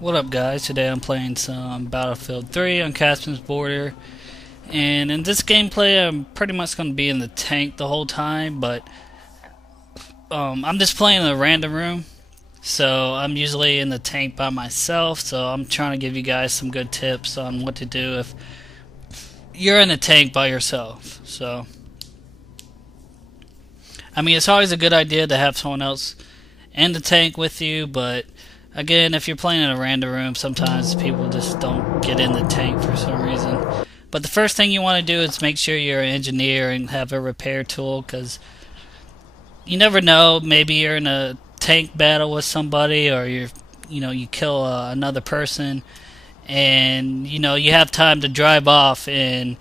What up, guys? Today I'm playing some Battlefield 3 on Caspian's border, and in this gameplay I'm pretty much going to be in the tank the whole time, but I'm just playing in a random room, so I'm usually in the tank by myself, so I'm trying to give you guys some good tips on what to do if you're in the tank by yourself. So I mean, it's always a good idea to have someone else in the tank with you, but again, if you're playing in a random room, sometimes people just don't get in the tank for some reason. But the first thing you want to do is make sure you're an engineer and have a repair tool, because you never know. Maybe you're in a tank battle with somebody, or you kill another person, and you have time to drive off and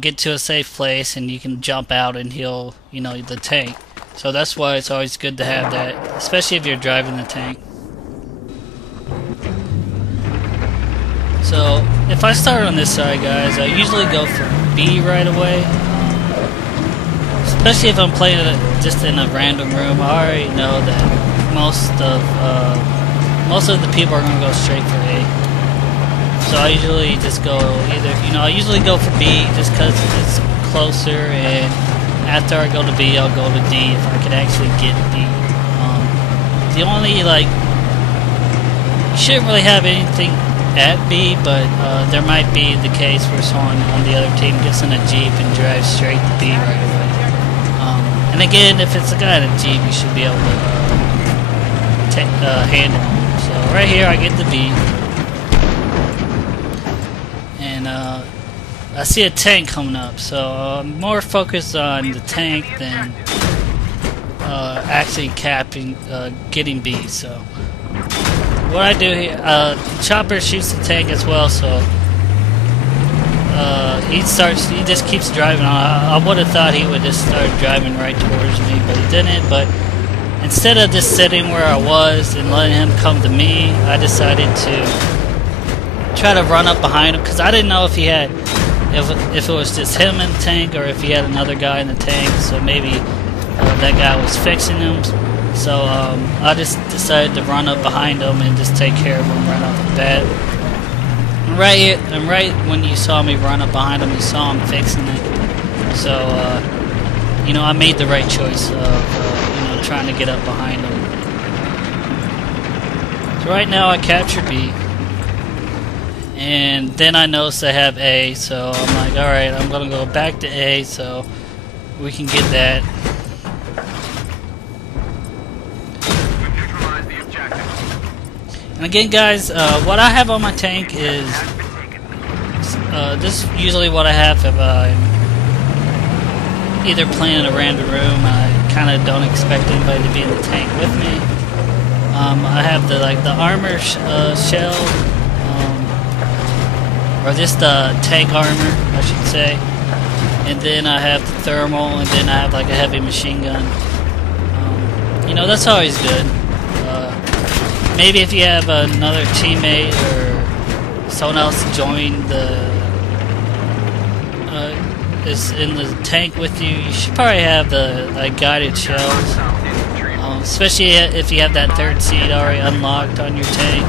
get to a safe place, and you can jump out and heal the tank. So that's why it's always good to have that, especially if you're driving the tank. So if I start on this side, guys, I usually go for B right away. Especially if I'm playing it just in a random room. I already know that most of the people are gonna go straight for A. So I usually just go I usually go for B just because it's closer, and after I go to B, I'll go to D if I can actually get B. The only you shouldn't really have anything at B, but there might be the case where someone on the other team gets in a Jeep and drives straight to B right away. And again, if it's a guy in a Jeep, you should be able to handle him. So right here, I get the B, and I see a tank coming up, so I'm more focused on the tank than actually getting B. So what I do here, Chopper shoots the tank as well, so he just keeps driving on. I would have thought he would just start driving right towards me, but he didn't. But instead of just sitting where I was and letting him come to me, I decided to try to run up behind him, because I didn't know if he had, if it was just him in the tank or if he had another guy in the tank, so maybe that guy was fixing him. So I just decided to run up behind him and just take care of him right off the bat. And right when you saw me run up behind him, you saw him fixing it. So I made the right choice of trying to get up behind him. So right now I captured B, and then I noticed I have A, so I'm like, all right, I'm gonna go back to A so we can get that. And again, guys, what I have on my tank is this is usually what I have if I'm either playing in a random room. I kind of don't expect anybody to be in the tank with me. I have the armor shell, or just the tank armor, I should say. And then I have the thermal, and then I have like a heavy machine gun. That's always good. Maybe if you have another teammate or someone else join is in the tank with you, you should probably have the guided shells. Especially if you have that third seat already unlocked on your tank.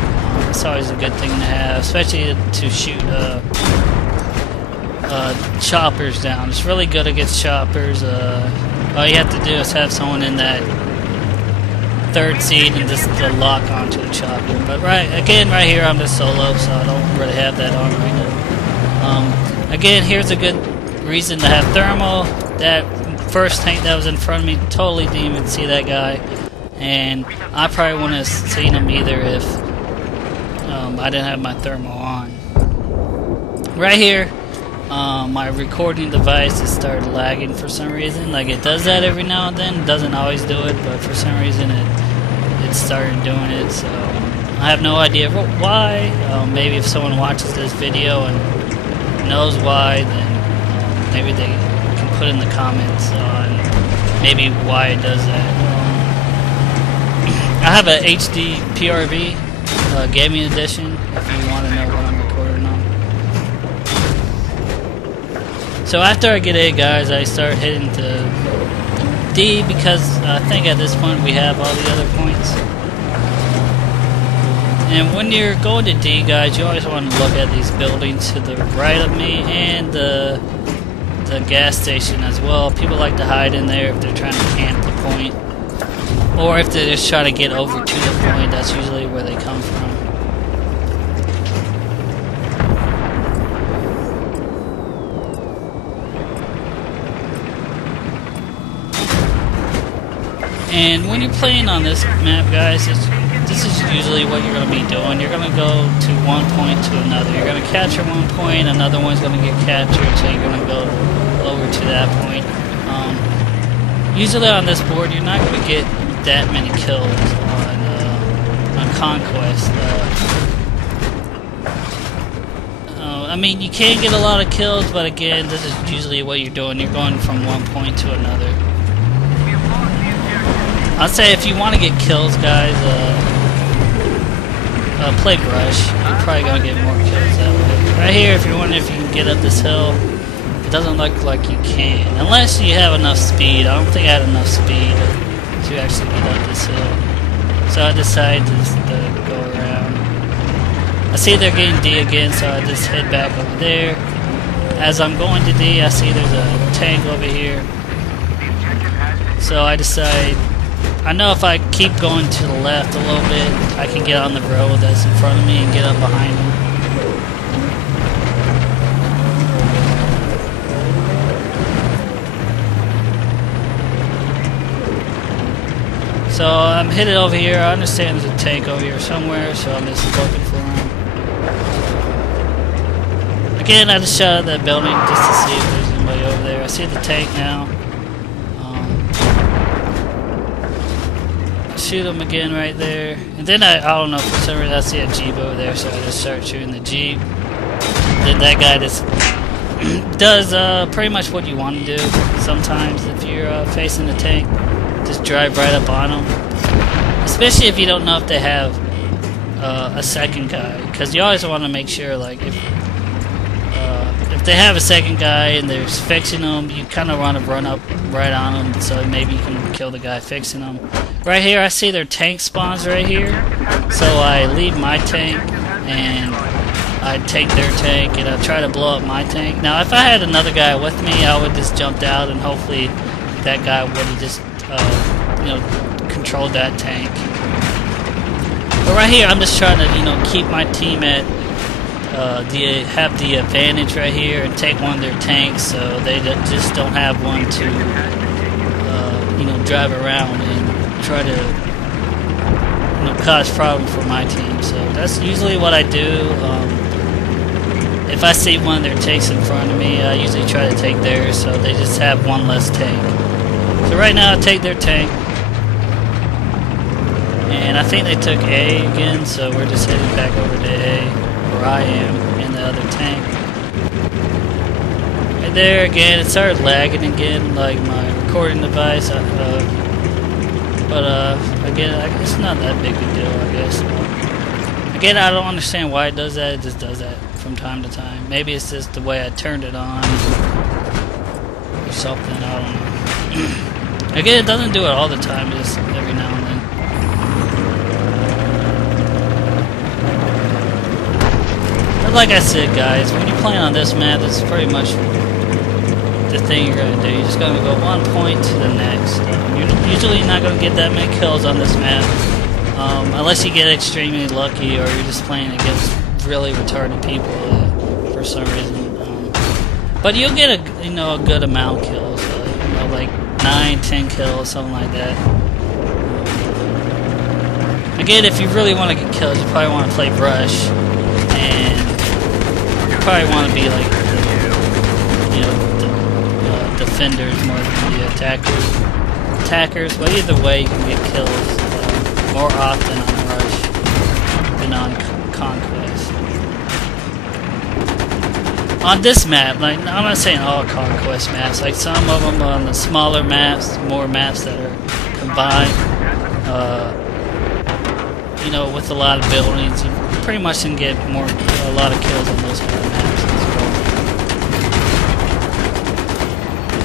It's always a good thing to have, especially to shoot choppers down. It's really good against choppers. All you have to do is have someone in that third seat and just to lock onto the chopper. But right here I'm just solo, so I don't really have that on right now. Again, here's a good reason to have thermal. That first tank that was in front of me, totally didn't even see that guy, and I probably wouldn't have seen him either if I didn't have my thermal on. Right here, my recording device has started lagging for some reason. Like, it does that every now and then. It doesn't always do it, but for some reason it started doing it. So I have no idea why. Maybe if someone watches this video and knows why, then maybe they can put in the comments on maybe why it does that. I have a HD PRV gaming edition if you want to know what I'm recording on. So after I get A, guys, I start hitting to D, because I think at this point we have all the other points. And when you're going to D, guys, you always want to look at these buildings to the right of me and the gas station as well. People like to hide in there if they're trying to camp the point, or if they're just trying to get over to the point. That's usually where they come from. And when you're playing on this map, guys, this is usually what you're going to be doing. You're going to go to one point to another. You're going to capture one point, another one's going to get captured, so you're going to go over to that point. Usually on this board, you're not going to get that many kills on Conquest. I mean, you can get a lot of kills, but again, this is usually what you're doing. You're going from one point to another. I'd say if you want to get kills, guys, play Rush. You're probably going to get more kills that way. Right here, if you're wondering if you can get up this hill, it doesn't look like you can. Unless you have enough speed. I don't think I had enough speed to actually get up this hill. So I decided to go around. I see they're getting D again, so I just head back over there. As I'm going to D, I see there's a tank over here. So I decide, I know if I keep going to the left a little bit, I can get on the road that's in front of me and get up behind him. So I'm headed over here. I understand there's a tank over here somewhere, so I'm just looking for him. Again, I just shot at that building just to see if there's anybody over there. I see the tank now. Shoot him again right there, and then I don't know, for some reason I see a Jeep over there, so I just start shooting the Jeep. Then that guy just does pretty much what you want to do. Sometimes if you're facing a tank, just drive right up on them, especially if you don't know if they have a second guy, because you always want to make sure, like, if they have a second guy and they're fixing them, you kind of want to run up right on them, so maybe you can kill the guy fixing them. Right here, I see their tank spawns right here, so I leave my tank and I take their tank and I try to blow up my tank. Now, if I had another guy with me, I would just jumped out and hopefully that guy would have just, controlled that tank. But right here, I'm just trying to, keep my team at have the advantage right here and take one of their tanks, so they just don't have one to drive around and try to cause problems for my team. So that's usually what I do. If I see one of their tanks in front of me, I usually try to take theirs, so they just have one less tank. So right now I take their tank, and I think they took A again, so we're just heading back over to A, where I am, in the other tank. And there again, it started lagging again, like my recording device, again, it's not that big a deal, I guess. Again, I don't understand why it does that. It just does that from time to time. Maybe it's just the way I turned it on or something, I don't know. Again, it doesn't do it all the time, just every now and then. But like I said, guys, when you're playing on this map, that's pretty much the thing you're going to do. You're just going to go one point to the next. You're usually not going to get that many kills on this map, unless you get extremely lucky or you're just playing against really retarded people for some reason. But you'll get a good amount of kills, like 9-10 kills, something like that. Again, if you really want to get kills, you probably want to play Rush, and you probably want to be like the defenders more than the attackers. But either way, you can get kills more often on Rush than on Conquest. On this map, like, I'm not saying all Conquest maps, like some of them on the smaller maps, more maps that are combined, with a lot of buildings, you pretty much can get a lot of kills on those kind of maps as well.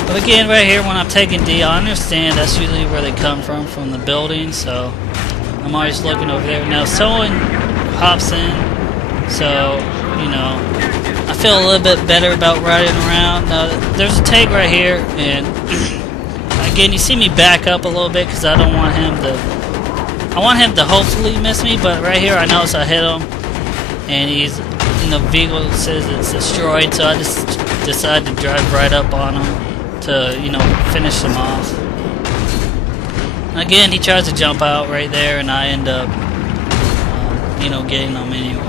But again, right here, when I'm taking D, I understand that's usually where they come from the building, so I'm always looking over there. Now, someone hops in. So, you know, I feel a little bit better about riding around. Now, there's a tank right here, and again, you see me back up a little bit because I don't want him to. I want him to hopefully miss me, but right here I notice I hit him, and he's, you know, vehicle says it's destroyed, so I just decided to drive right up on him to, you know, finish him off. Again, he tries to jump out right there, and I end up, you know, getting him anyways.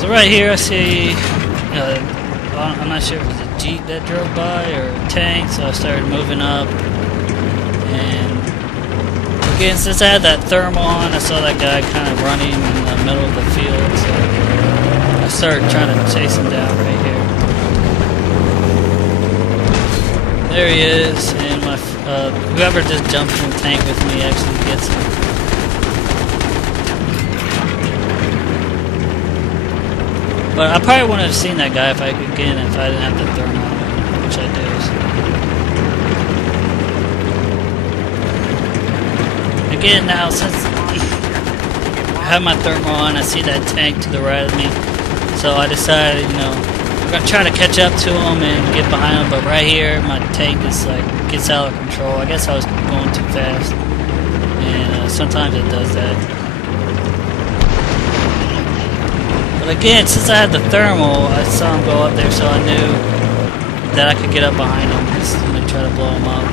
So right here I see, I'm not sure if it's a Jeep that drove by or a tank, so I started moving up. And again, since I had that thermal on, I saw that guy kind of running in the middle of the field, so I started trying to chase him down right here. There he is, and my whoever just jumped in the tank with me actually gets him. But I probably wouldn't have seen that guy if I didn't have the thermal on, which I do. Again, now since I have my thermal on, I see that tank to the right of me, so I decided, you know, I'm gonna try to catch up to him and get behind him. But right here, my tank is like gets out of control. I guess I was going too fast, and sometimes it does that. But again, since I had the thermal, I saw him go up there, so I knew that I could get up behind him and try to blow him up.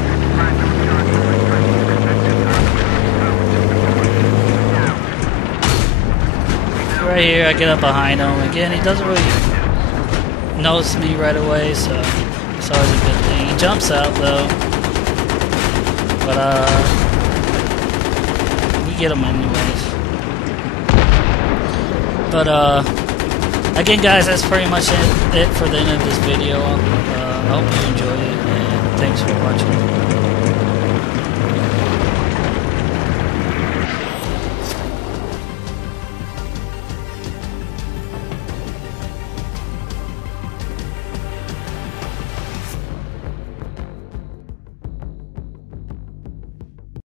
Right here, I get up behind him. Again, he doesn't really notice me right away, so it's always a good thing. He jumps out though, but we get him anyways. But again, guys, that's pretty much it for the end of this video. I hope you enjoyed it, and thanks for watching.